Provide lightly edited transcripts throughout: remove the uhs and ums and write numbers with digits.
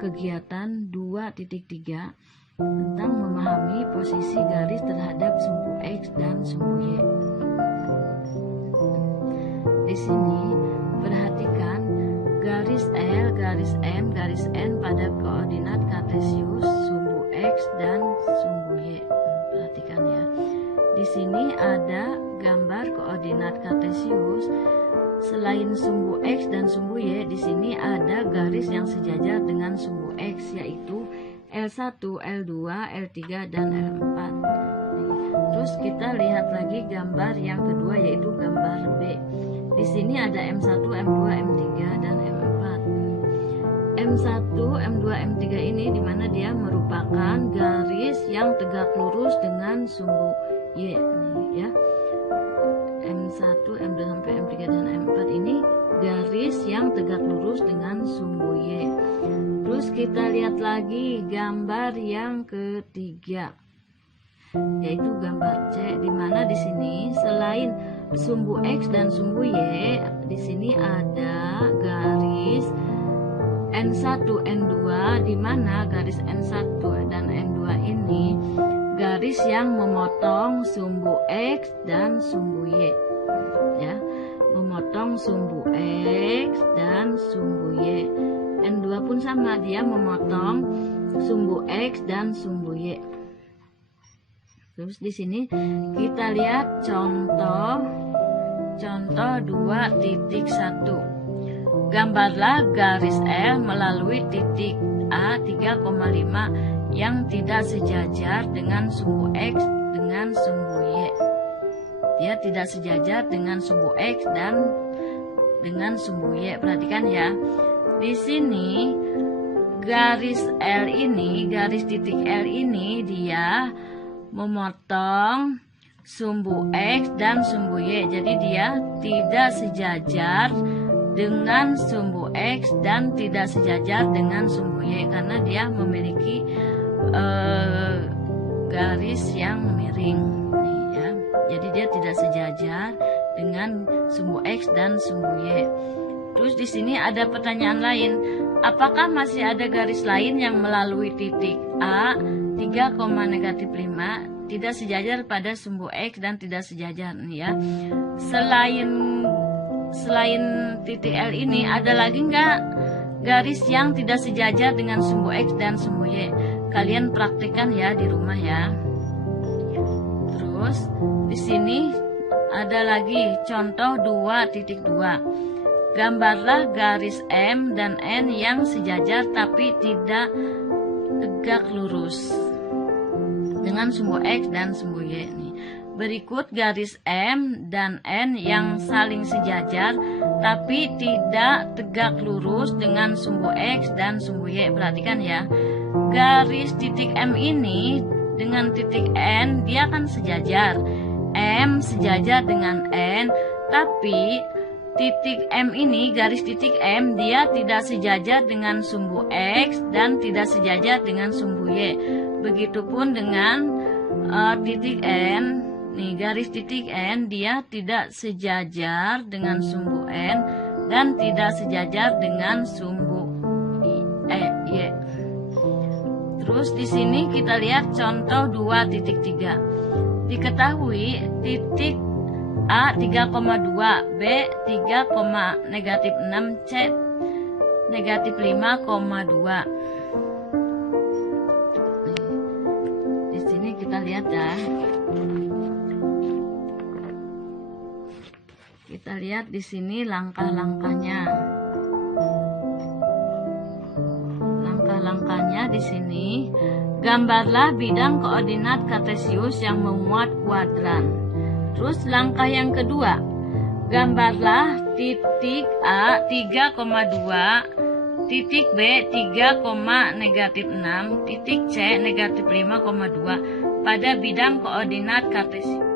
kegiatan 2.3 tentang memahami posisi garis terhadap sumbu X dan sumbu Y. Di sini perhatikan garis L, garis M, garis N pada koordinat kartesius sumbu X dan sumbu Y. Perhatikan ya. Di sini ada gambar koordinat kartesius. Selain sumbu X dan sumbu Y, di sini ada garis yang sejajar dengan sumbu X, yaitu L1, L2, L3, dan L4. Terus kita lihat lagi gambar yang kedua, yaitu gambar B. Di sini ada M1, M2, M3, dan M4. M1, M2, M3 ini dimana dia merupakan garis yang tegak lurus dengan sumbu Y, ya. M1, M2 sampai M3 dan M4 ini garis yang tegak lurus dengan sumbu Y. Terus kita lihat lagi gambar yang ketiga, yaitu gambar C, di mana di sini selain sumbu X dan sumbu Y, di sini ada garis N1, N2, di mana garis N1 dan N2 ini garis yang memotong sumbu X dan sumbu Y, ya, memotong sumbu X dan sumbu Y. N2 pun sama, dia memotong sumbu X dan sumbu Y. Terus di sini kita lihat contoh 2.1. Gambarlah garis L melalui titik A 3,5 yang tidak sejajar dengan sumbu X dengan sumbu Y. Dia tidak sejajar dengan sumbu X dan dengan sumbu Y. Perhatikan ya. Di sini garis L ini, garis titik L ini dia memotong sumbu X dan sumbu Y. Jadi dia tidak sejajar dengan sumbu X dan tidak sejajar dengan sumbu Y karena dia memiliki garis yang miring, ya. Jadi dia tidak sejajar dengan sumbu X dan sumbu Y. Terus di sini ada pertanyaan lain, apakah masih ada garis lain yang melalui titik A 3,-5 tidak sejajar pada sumbu X dan tidak sejajar, ya. Selain titik L ini ada lagi nggak garis yang tidak sejajar dengan sumbu X dan sumbu Y? Kalian praktikkan ya di rumah ya. Terus di sini ada lagi contoh 2.2. Gambarlah garis M dan N yang sejajar tapi tidak tegak lurus dengan sumbu X dan sumbu Y. Berikut garis M dan N yang saling sejajar tapi tidak tegak lurus dengan sumbu X dan sumbu Y. Perhatikan ya. Garis titik M ini dengan titik N dia kan sejajar. M sejajar dengan N, tapi titik M ini, garis titik M, dia tidak sejajar dengan sumbu X dan tidak sejajar dengan sumbu Y. Begitupun dengan titik N. Nih, garis titik N dia tidak sejajar dengan sumbu N dan tidak sejajar dengan sumbu Y. Terus di sini kita lihat contoh 2.3. Diketahui titik A 3,2, B 3,-6, C -5,2. Di sini kita lihat ya. Kita lihat di sini langkah-langkahnya. Langkah-langkahnya di sini, gambarlah bidang koordinat kartesius yang memuat kuadran. Terus langkah yang kedua, gambarlah titik A 3,2, titik B 3,-6, titik C -5,2 pada bidang koordinat kartesius.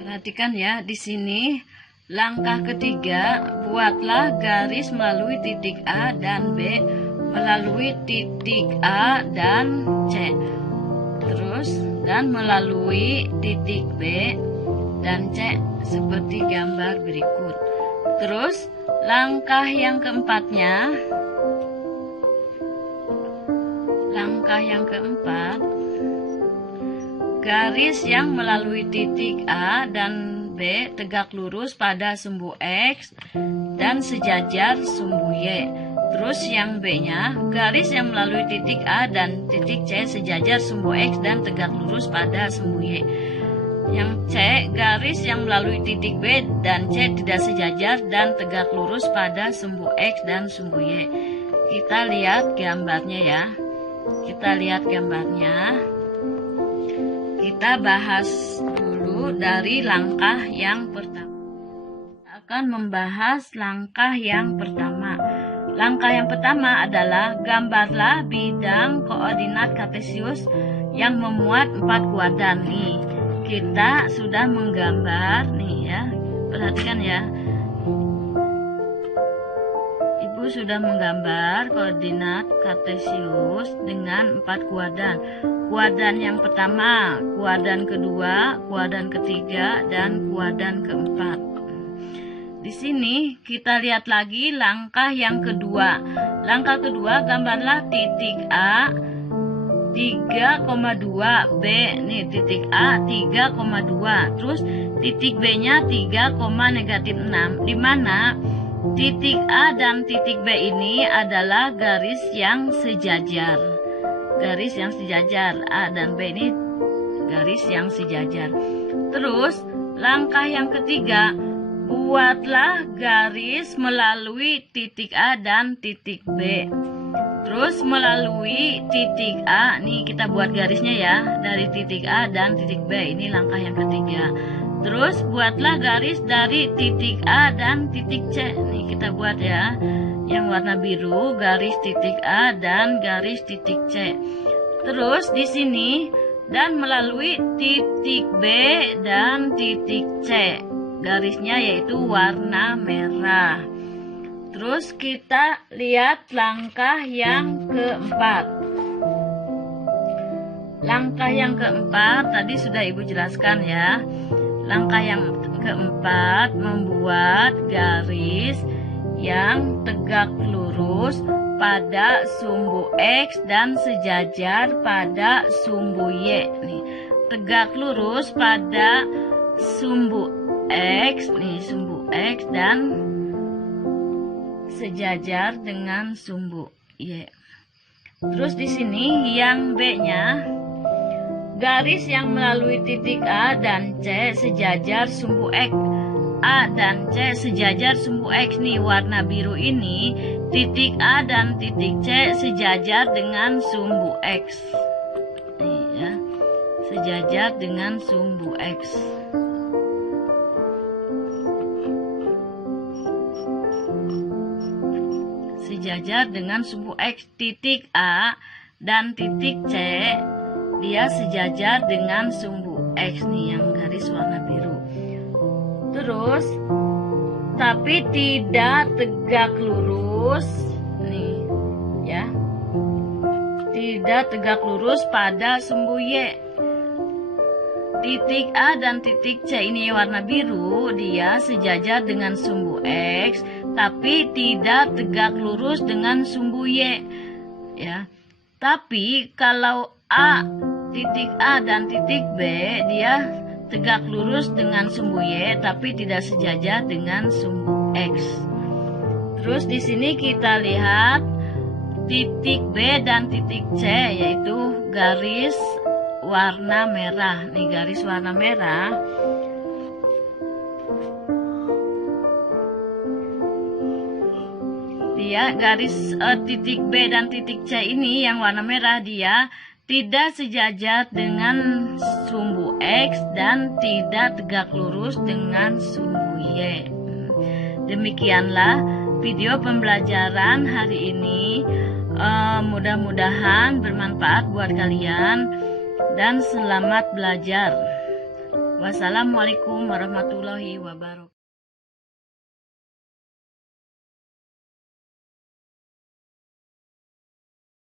Perhatikan ya, di sini langkah ketiga, buatlah garis melalui titik A dan B, melalui titik A dan C. Terus dan melalui titik B dan C seperti gambar berikut. Terus Langkah yang keempatnya, garis yang melalui titik A dan B tegak lurus pada sumbu X dan sejajar sumbu Y. Terus yang B-nya, garis yang melalui titik A dan titik C sejajar sumbu X dan tegak lurus pada sumbu Y. Yang C, garis yang melalui titik B dan C tidak sejajar dan tegak lurus pada sumbu X dan sumbu Y. Kita lihat gambarnya ya. Kita bahas dulu dari langkah yang pertama. Kita akan membahas langkah yang pertama. Langkah yang pertama adalah gambarlah bidang koordinat kartesius yang memuat 4 kuadran nih. Kita sudah menggambar nih ya. Perhatikan ya. Ibu sudah menggambar koordinat kartesius dengan 4 kuadran. Kuadran yang pertama, kuadran kedua, kuadran ketiga, dan kuadran keempat. Di sini kita lihat lagi langkah yang kedua. Langkah kedua, gambarlah titik A 3,2, B nih titik A 3,2, terus titik B-nya 3,-6, di mana titik A dan titik B ini adalah garis yang sejajar. Garis yang sejajar, A dan B ini garis yang sejajar. Terus langkah yang ketiga, buatlah garis melalui titik A dan titik B. Terus melalui titik A, nih kita buat garisnya ya, dari titik A dan titik B, ini langkah yang ketiga. Terus buatlah garis dari titik A dan titik C, nih kita buat ya, yang warna biru, garis titik A dan garis titik C. Terus di sini dan melalui titik B dan titik C, garisnya yaitu warna merah. Terus kita lihat langkah yang keempat. Langkah yang keempat tadi sudah Ibu jelaskan ya. Langkah yang keempat, membuat garis yang tegak lurus pada sumbu X dan sejajar pada sumbu Y. Nih, tegak lurus pada sumbu X, nih sumbu X dan sejajar dengan sumbu Y. Terus di sini yang B-nya, garis yang melalui titik A dan C sejajar sumbu X. A dan C sejajar sumbu X nih, warna biru ini, titik A dan titik C sejajar dengan sumbu X. Nih ya, sejajar dengan sumbu X. Sejajar dengan sumbu X. Titik A dan titik C dia sejajar dengan sumbu X nih, yang garis warna biru. Terus tapi tidak tegak lurus nih ya, tidak tegak lurus pada sumbu Y. Titik A dan titik C ini warna biru, dia sejajar dengan sumbu X tapi tidak tegak lurus dengan sumbu Y ya. Tapi kalau titik A dan titik B dia tegak lurus dengan sumbu Y tapi tidak sejajar dengan sumbu X. Terus di sini kita lihat titik B dan titik C, yaitu garis warna merah. Nih garis warna merah. Dia garis titik B dan titik C ini yang warna merah, dia tidak sejajar dengan sumbu X dan tidak tegak lurus dengan sumbu Y. Demikianlah video pembelajaran hari ini. Mudah-mudahan bermanfaat buat kalian dan selamat belajar. Wassalamualaikum warahmatullahi wabarakatuh.